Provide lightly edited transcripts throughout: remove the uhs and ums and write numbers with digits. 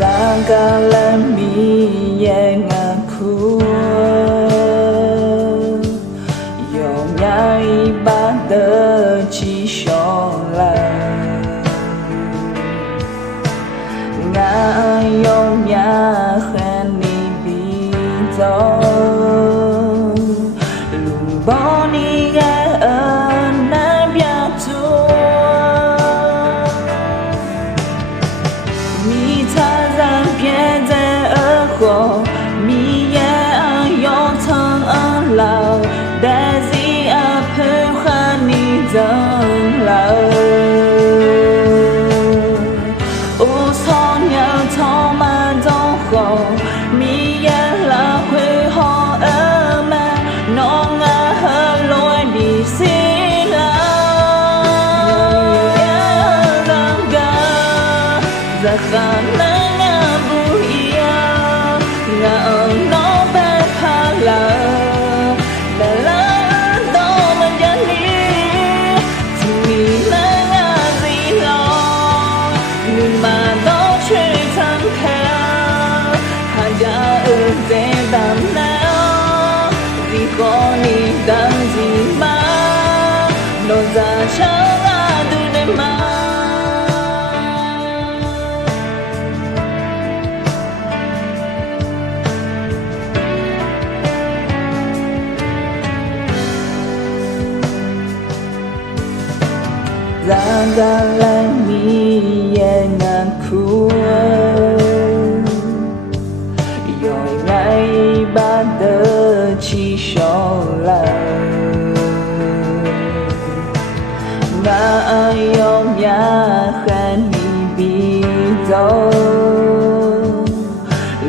Zagalami yengaku Yong nhai ba đơ chi shong la Nga yong nha khen ni bi do Lung bo ni ga ơn na bia tu Mi ta ra bia de ở khổ Mi ya yo thang ở lao Đã gì ở phê khá ni dâng lao Ô son nhau thọ mà đau khổ Mi ya là khuê họ ở mà Nó ngã hơ lối đi xí lao Rằng gà Ra khả năng ngã bù ia Ngã ở nó bé khá là Đã là đó mà giá lý Thì mi là ngã gì lo Nhưng mà đó chơi thăng theo Hà giá ơn dễ đàm nào Vì có ni đàm gì mà Nó ra chẳng là đưa đến mà Zagalami yengaku Yoi ngai ba đơ chi shong la Na yong nha khen ni bi do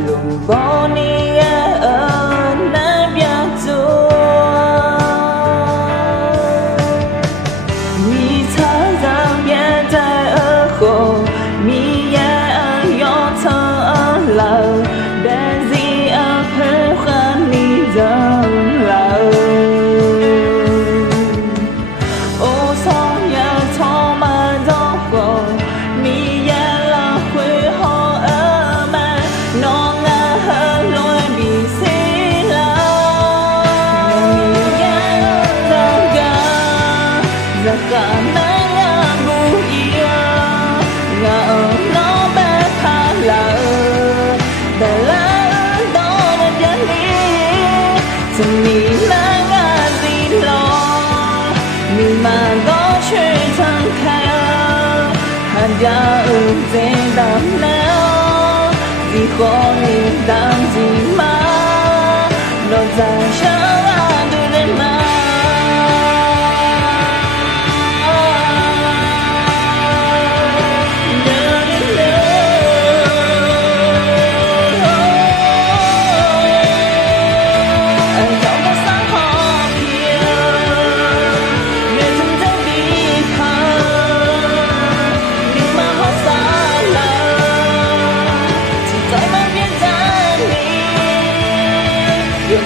Lung bo ni ga ơn na bia tu Mi ta ra bia de ở khổ Mi ya yo thơ ở lao Đã gì ở phê khá ni dâng lao Ô son ya thọ mà đau khổ Mi ya là khuê họ ở mà Nó ngã hơ lối đi xí lao Mi ya ra gà Ra khả năng ngã bù ia Ngã ở nó bé khá là Đã là đó mà giá lý Thì mi là ngã gì lo Mi mà đó chơi thăng theo Hàn giá ơn dễ đàm nào Vì khó ni đàm gì mà Nó ra chẳng là đưa đến mà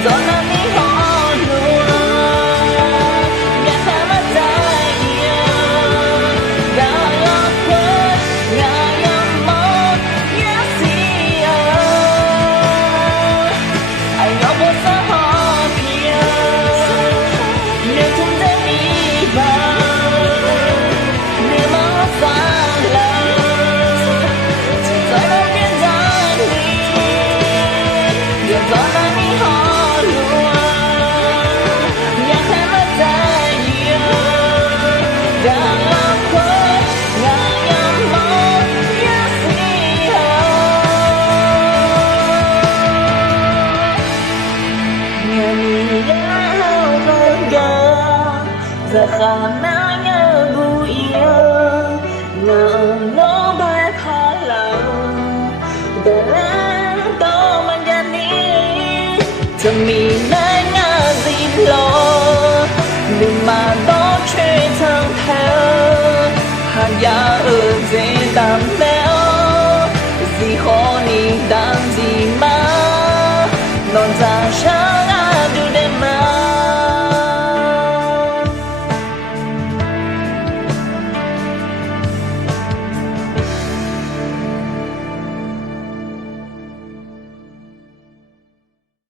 Gió nắng đi họ luôn Nhà khá mất dài Gà ngọt quên Ngà nhằm mốt Nhá xì Anh ngọc vô xa họ kia Nếu không thể đi vào Nếu mà họ xa lâu Chỉ giỏi đâu biết ra đi Gió nắng đi họ Ra khả năng nhớ bù yêu Ngờ nó bé khá lòng Đã là đó mà giá lý Thì mi là ngã gì lo Nhưng mà đó chơi thăng theo Hàn giá ơn dễ đàm béo Gì khó ni đàm gì mà Non ra sáng